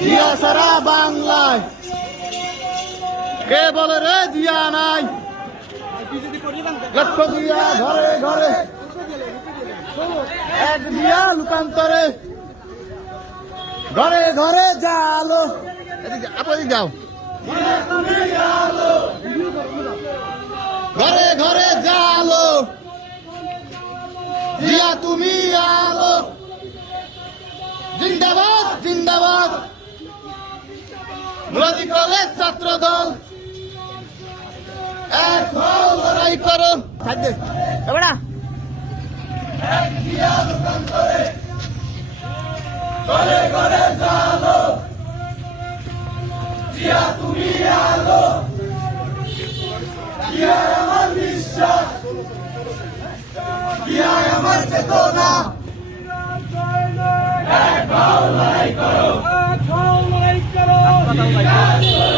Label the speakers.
Speaker 1: জিয়া সারা বাংলায়। কে বলে রে জিয়া নাই? লক্ষ দিয়া ঘরে ঘরে। এক দিয়া লুকান্তরে। ঘরে ঘরে এদিকে আপনি যাও। ঘরে ঘরে জালো। জিয়া তুমি আলো। জিন্দাবাদ। নদী কলেজ ছাত্র দল এক হও, লড়াই করো। থাকবে। এবারা আমার চেতনা।
Speaker 2: লড়াই করো। 三块